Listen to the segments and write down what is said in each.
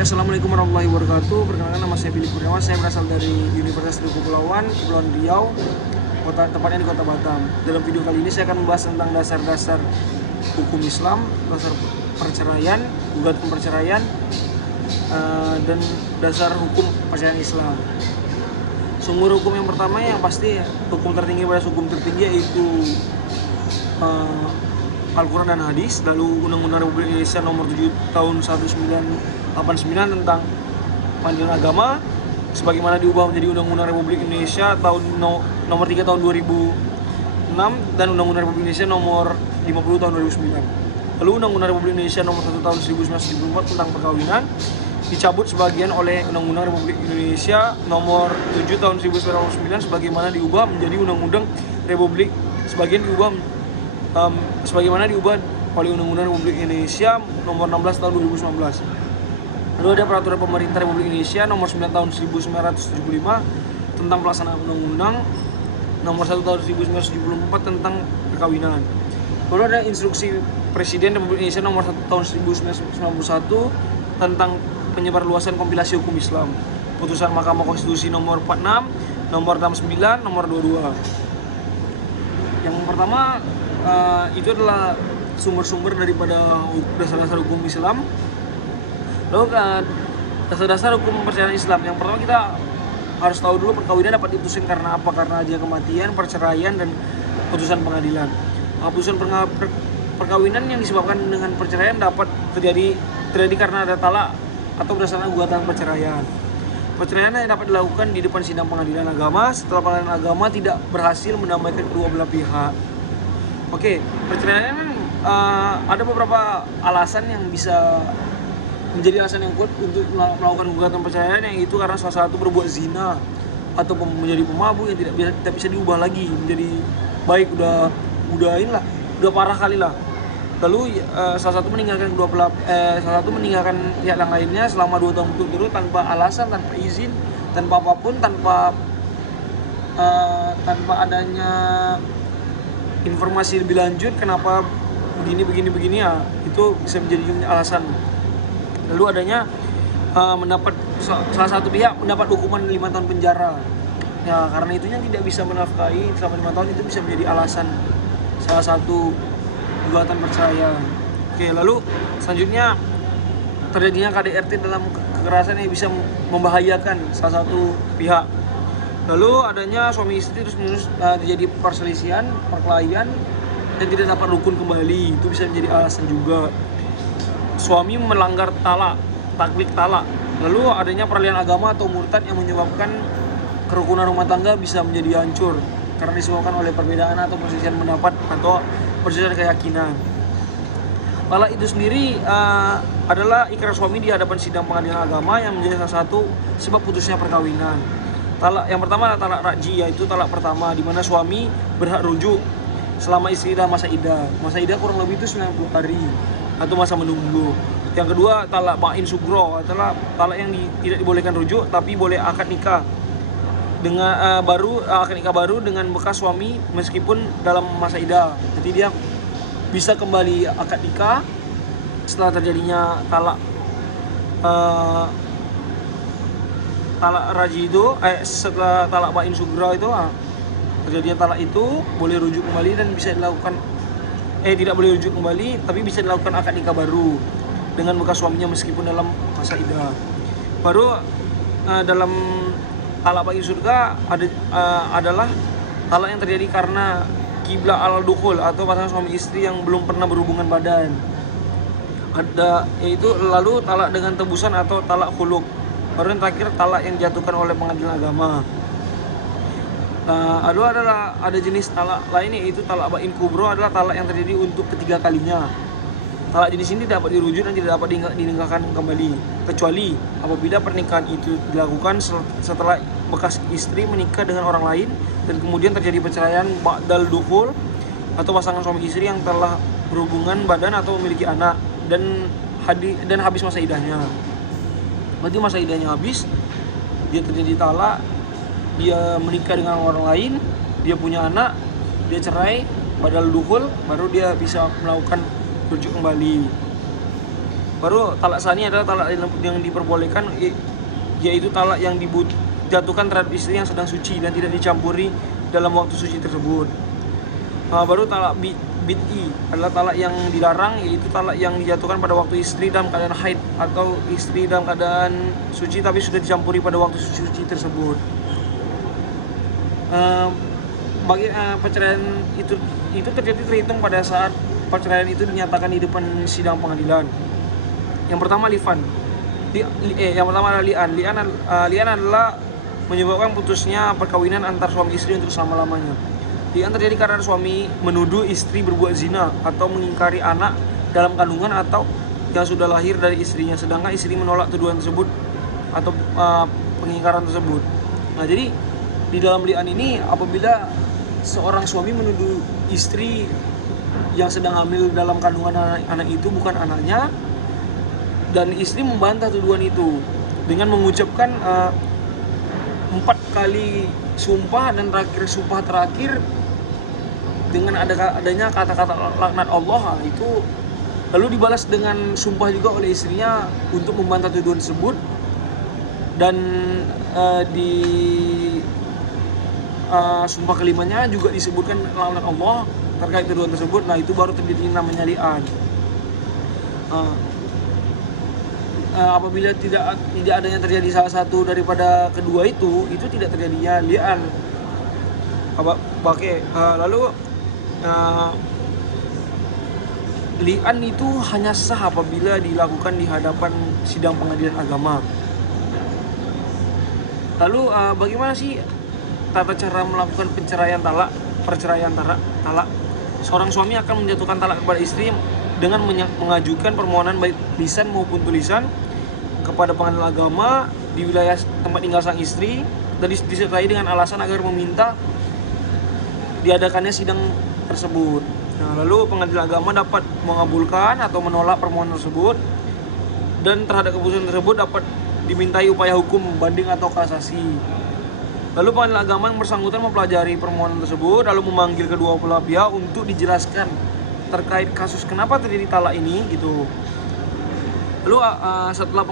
Assalamualaikum warahmatullahi wabarakatuh. Perkenalkan, nama saya Billy Kurniawan. Saya berasal dari Universitas Negeri Kepulauan Riau, tepatnya di Kota Batam. Dalam video kali ini saya akan membahas tentang dasar-dasar hukum Islam, dasar perceraian, gugatan perceraian, dan dasar hukum perceraian Islam. Sumber hukum yang pertama yang pasti hukum tertinggi pada hukum tertinggi yaitu Al-Quran dan Hadis, lalu Undang-Undang Republik Indonesia nomor 7 tahun 1989 tentang pengadilan agama sebagaimana diubah menjadi Undang-Undang Republik Indonesia nomor 3 tahun 2006 dan Undang-Undang Republik Indonesia nomor 50 tahun 2009. Lalu Undang-Undang Republik Indonesia nomor 1 tahun 1974 tentang perkawinan dicabut sebagian oleh Undang-Undang Republik Indonesia nomor 7 tahun 1999 sebagaimana diubah menjadi Undang-Undang Republik sebagaimana diubah oleh Undang-Undang Republik Indonesia nomor 16 tahun 2019. Lalu ada Peraturan Pemerintah Republik Indonesia nomor 9 tahun 1975 tentang pelaksanaan Undang-Undang nomor 1 tahun 1974 tentang perkawinan. Lalu ada Instruksi Presiden Republik Indonesia nomor 1 tahun 1991 tentang penyebarluasan kompilasi hukum Islam. Putusan Mahkamah Konstitusi nomor 46, nomor 69, nomor 22. Yang pertama itu adalah sumber-sumber daripada dasar-dasar hukum Islam. Lalu dasar-dasar hukum perceraian Islam. Yang pertama kita harus tahu dulu perkawinan dapat diputuskan karena apa? Karena adanya kematian, perceraian, dan putusan pengadilan. Putusan perkawinan yang disebabkan dengan perceraian dapat terjadi karena ada talak atau berdasarkan gugatan perceraian. Perceraian yang dapat dilakukan di depan sidang pengadilan agama setelah pengadilan agama tidak berhasil mendamaikan kedua belah pihak. Oke, perceraian ada beberapa alasan yang bisa menjadi alasan yang kuat untuk melakukan gugatan perceraian, yang itu karena salah satu berbuat zina atau menjadi pemabuk yang tidak bisa diubah lagi menjadi baik, udah parah kali lah. Lalu salah satu meninggalkan pihak yang lainnya selama 2 tahun berturut-turut tanpa alasan, tanpa izin, tanpa apapun, tanpa adanya informasi lebih lanjut kenapa begini ya, itu bisa menjadi alasan. Lalu adanya salah satu pihak mendapat hukuman 5 tahun penjara. Ya, karena itunya tidak bisa menafkahi selama 5 tahun, itu bisa menjadi alasan salah satu gugatan perceraian. Oke, lalu selanjutnya terjadinya KDRT dalam kekerasan yang bisa membahayakan salah satu pihak. Lalu adanya suami istri terus-menerus terjadi perselisihan, perkelahian, dan tidak dapat rukun kembali, itu bisa menjadi alasan juga. Suami melanggar taklik talak. Lalu adanya peralihan agama atau murtad yang menyebabkan kerukunan rumah tangga bisa menjadi hancur karena disebabkan oleh perbedaan atau perselisihan pendapat atau perselisihan keyakinan. Talak itu sendiri adalah ikrar suami di hadapan sidang pengadilan agama yang menjadi salah satu sebab putusnya perkawinan. Talak yang pertama adalah talak raj'i, yaitu talak pertama di mana suami berhak rujuk selama istri dalam masa iddah. Masa iddah kurang lebih itu 90 hari atau masa menunggu. Yang kedua talak ba'in sugro, adalah talak yang tidak dibolehkan rujuk tapi boleh akad nikah dengan akad nikah baru dengan bekas suami meskipun dalam masa iddah. Jadi dia bisa kembali akad nikah setelah terjadinya talak raj'i itu, setelah talak ba'in sugro itu terjadinya talak itu boleh rujuk kembali dan bisa dilakukan tidak boleh rujuk kembali tapi bisa dilakukan akad nikah baru dengan bekas suaminya meskipun dalam masa iddah. Baru dalam talak ba'in surga adalah talak yang terjadi karena qibla al-dukhul atau pasangan suami istri yang belum pernah berhubungan badan. Yaitu lalu talak dengan tebusan atau talak khuluk. Baru yang terakhir talak yang dijatuhkan oleh pengadilan agama. Ada jenis talak lainnya, yaitu talak ba'in kubro, adalah talak yang terjadi untuk ketiga kalinya. Talak jenis ini dapat dirujuk dan tidak dapat dinikahkan kembali kecuali apabila pernikahan itu dilakukan setelah bekas istri menikah dengan orang lain dan kemudian terjadi perceraian ba'dal dukhul atau pasangan suami istri yang telah berhubungan badan atau memiliki anak dan habis masa iddahnya. Berarti masa iddahnya habis, dia terjadi talak, dia menikah dengan orang lain, dia punya anak, dia cerai, badal dukhul, baru dia bisa melakukan rujuk kembali. Baru talak sani adalah talak yang diperbolehkan, yaitu talak yang dijatuhkan terhadap istri yang sedang suci dan tidak dicampuri dalam waktu suci tersebut. Baru talak bid'i adalah talak yang dilarang, yaitu talak yang dijatuhkan pada waktu istri dalam keadaan haid atau istri dalam keadaan suci tapi sudah dicampuri pada waktu suci tersebut. Bagi perceraian itu terhitung pada saat perceraian itu dinyatakan di depan sidang pengadilan. Yang pertama li'an. Yang pertama adalah li'an. Li'an adalah menyebabkan putusnya perkawinan antar suami istri untuk selama-lamanya. Li'an terjadi karena suami menuduh istri berbuat zina atau mengingkari anak dalam kandungan atau yang sudah lahir dari istrinya, sedangkan istri menolak tuduhan tersebut atau pengingkaran tersebut. Nah, jadi di dalam li'an ini, apabila seorang suami menuduh istri yang sedang hamil dalam kandungan anak itu bukan anaknya, dan istri membantah tuduhan itu dengan mengucapkan 4 kali sumpah, dan sumpah terakhir dengan adanya kata-kata laknat Allah, itu lalu dibalas dengan sumpah juga oleh istrinya untuk membantah tuduhan tersebut, dan di sumpah kelimanya juga disebutkan laknat Allah terkait tuduhan tersebut. Nah, itu baru terjadi namanya li'an. Apabila tidak adanya terjadi salah satu daripada kedua itu tidak terjadinya li'an. Lalu li'an itu hanya sah apabila dilakukan di hadapan sidang pengadilan agama. Lalu bagaimana sih tata cara melakukan perceraian talak? Seorang suami akan menjatuhkan talak kepada istri dengan mengajukan permohonan baik lisan maupun tulisan kepada pengadilan agama di wilayah tempat tinggal sang istri, dan disertai dengan alasan agar meminta diadakannya sidang tersebut. Nah, lalu pengadilan agama dapat mengabulkan atau menolak permohonan tersebut, dan terhadap keputusan tersebut dapat dimintai upaya hukum banding atau kasasi. Lalu pengadilan agama yang bersangkutan mempelajari permohonan tersebut, lalu memanggil kedua belah pihak untuk dijelaskan terkait kasus kenapa terjadi talak ini gitu. Lalu apabila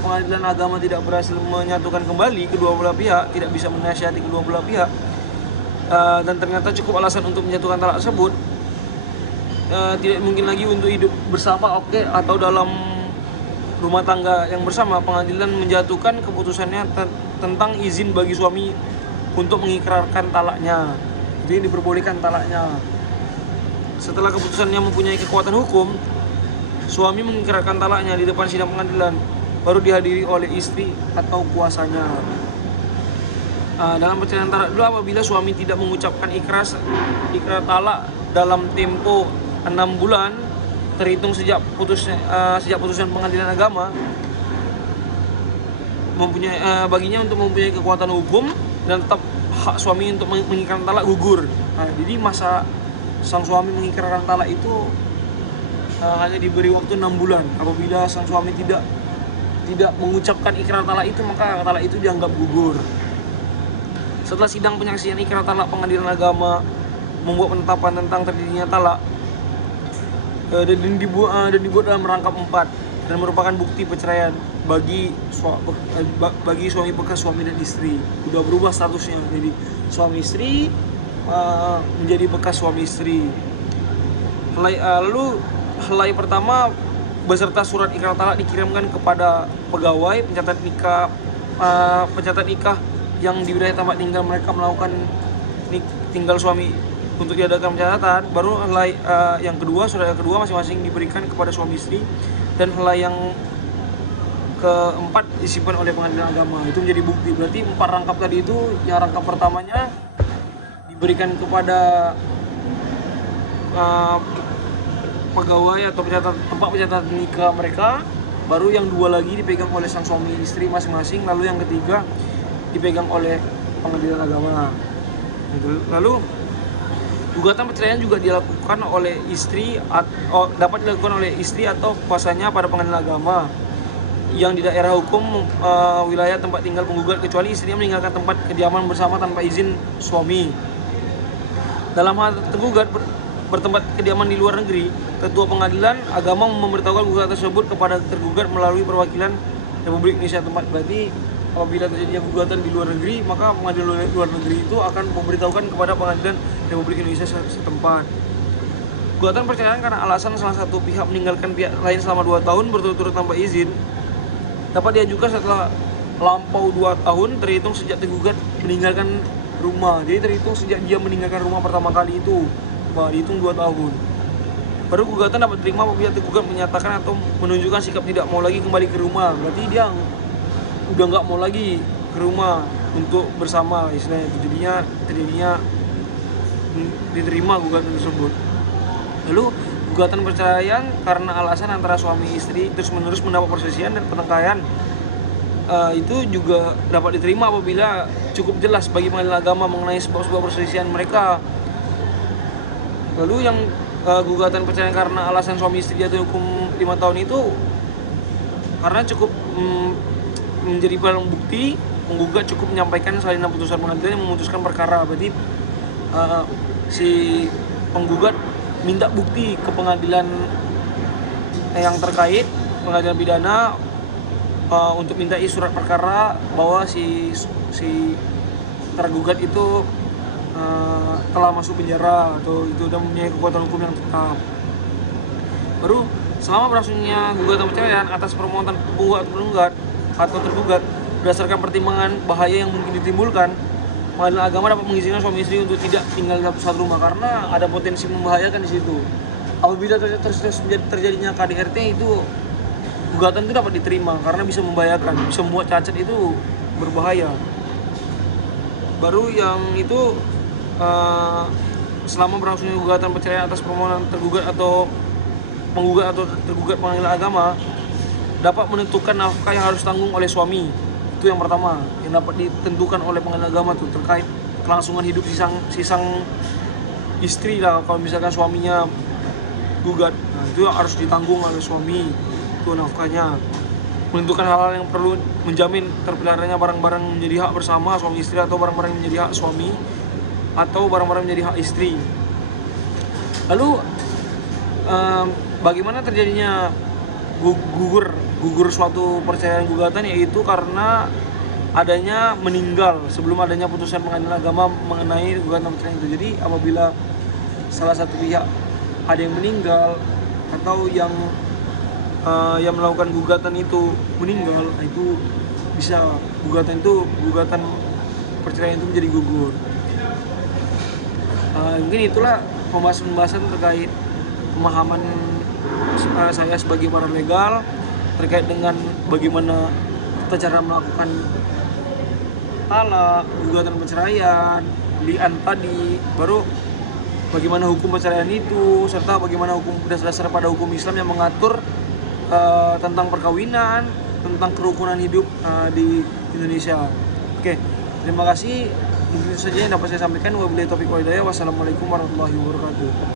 pengadilan agama tidak berhasil menyatukan kembali kedua belah pihak, tidak bisa menasihati kedua belah pihak, dan ternyata cukup alasan untuk menyatukan talak tersebut, tidak mungkin lagi untuk hidup bersama atau dalam rumah tangga yang bersama, pengadilan menjatuhkan keputusannya tentang izin bagi suami untuk mengikrarkan talaknya. Jadi diperbolehkan talaknya. Setelah keputusannya mempunyai kekuatan hukum, suami mengikrarkan talaknya di depan sidang pengadilan, baru dihadiri oleh istri atau kuasanya. Dalam perceraian talak dulu, apabila suami tidak mengucapkan ikrar talak dalam tempo 6 bulan terhitung sejak putusan pengadilan agama, baginya untuk mempunyai kekuatan hukum dan tetap hak suami untuk mengikrarkan talak gugur. Jadi masa sang suami mengikrarkan talak itu hanya diberi waktu 6 bulan. Apabila sang suami tidak mengucapkan ikrar talak itu, maka talak itu dianggap gugur. Setelah sidang penyaksian ikrar talak, pengadilan agama membuat penetapan tentang terjadinya talak dan dibuat dalam rangkap 4 dan merupakan bukti perceraian bagi suami bekas suami dan istri. Udah berubah statusnya dari suami istri menjadi bekas suami istri. Lalu helai pertama beserta surat ikrar talak dikirimkan kepada pegawai pencatat nikah yang di wilayah tempat tinggal mereka melakukan tinggal suami untuk diadakan pencatatan. Baru helai yang kedua, surat yang kedua masing-masing diberikan kepada suami istri, dan helai yang keempat disimpan oleh pengadilan agama. Itu menjadi bukti. Berarti 4 rangkap tadi itu, yang rangkap pertamanya diberikan kepada pegawai atau tempat pencatat nikah mereka, baru yang 2 lagi dipegang oleh sang suami istri masing-masing, lalu yang ketiga dipegang oleh pengadilan agama. Lalu gugatan perceraian juga dilakukan oleh dapat dilakukan oleh istri atau kuasanya pada pengadilan agama yang di daerah hukum wilayah tempat tinggal penggugat, kecuali istrinya meninggalkan tempat kediaman bersama tanpa izin suami. Dalam hal tergugat bertempat kediaman di luar negeri, Ketua Pengadilan Agama memberitahukan gugatan tersebut kepada tergugat melalui perwakilan Republik Indonesia tempat. Berarti apabila terjadinya gugatan di luar negeri, maka pengadilan luar negeri itu akan memberitahukan kepada Pengadilan Republik Indonesia setempat. Gugatan perceraian karena alasan salah satu pihak meninggalkan pihak lain selama 2 tahun berturut-turut tanpa izin dapat diajukan setelah lampau 2 tahun terhitung sejak tergugat meninggalkan rumah. Jadi terhitung sejak dia meninggalkan rumah pertama kali itu, dihitung 2 tahun. Baru gugatan dapat diterima apabila tergugat menyatakan atau menunjukkan sikap tidak mau lagi kembali ke rumah. Berarti dia udah nggak mau lagi ke rumah untuk bersama, istilahnya itu. Jadinya diterima gugatan tersebut. Lalu gugatan perceraian karena alasan antara suami istri terus-menerus mendapat perselisihan dan pertengkaran itu juga dapat diterima apabila cukup jelas bagi Pengadilan Agama mengenai sebab-sebab perselisihan mereka. Lalu yang gugatan perceraian karena alasan suami istri jatuh hukum 5 tahun itu karena cukup menjadi barang bukti, penggugat cukup menyampaikan salinan putusan pengadilan yang memutuskan perkara. Berarti si penggugat minta bukti ke pengadilan yang terkait, pengadilan pidana, untuk minta surat perkara bahwa si tergugat itu telah masuk penjara atau itu sudah mempunyai kekuatan hukum yang tetap. Baru selama berlangsungnya gugatan perceraian atas permohonan penggugat atau tergugat berdasarkan pertimbangan bahaya yang mungkin ditimbulkan, Pengadilan Agama dapat mengizinkan suami istri untuk tidak tinggal di satu rumah karena ada potensi membahayakan di situ. Apabila terjadinya KDRT itu gugatan itu dapat diterima karena bisa membahayakan, bisa membuat cacat itu berbahaya. Baru yang itu selama berlangsungnya gugatan perceraian atas permohonan tergugat atau penggugat atau tergugat Pengadilan Agama dapat menentukan nafkah yang harus tanggung oleh suami. Itu yang pertama yang dapat ditentukan oleh Pengadilan Agama tuh terkait kelangsungan hidup si sang istri lah. Kalau misalkan suaminya gugat, nah itu harus ditanggung oleh suami, itu nafkahnya. Menentukan hal-hal yang perlu menjamin terpeliharanya barang-barang menjadi hak bersama suami istri atau barang-barang menjadi hak suami atau barang-barang menjadi hak istri. Lalu bagaimana terjadinya gugur suatu perceraian gugatan, yaitu karena adanya meninggal sebelum adanya putusan Pengadilan Agama mengenai gugatan perceraian itu. Jadi apabila salah satu pihak ada yang meninggal atau yang melakukan gugatan itu meninggal, itu bisa gugatan perceraian itu menjadi gugur. Mungkin itulah pembahasan terkait pemahaman saya sebagai paralegal terkait dengan bagaimana kita cara melakukan gugatan perceraian, li'an tadi, baru bagaimana hukum perceraian itu, serta bagaimana hukum dasar-dasar pada hukum Islam yang mengatur tentang perkawinan, tentang kerukunan hidup di Indonesia. Oke, terima kasih. Mungkin itu saja yang dapat saya sampaikan. Wabillahi taufiq wal hidayah. Wassalamualaikum warahmatullahi wabarakatuh.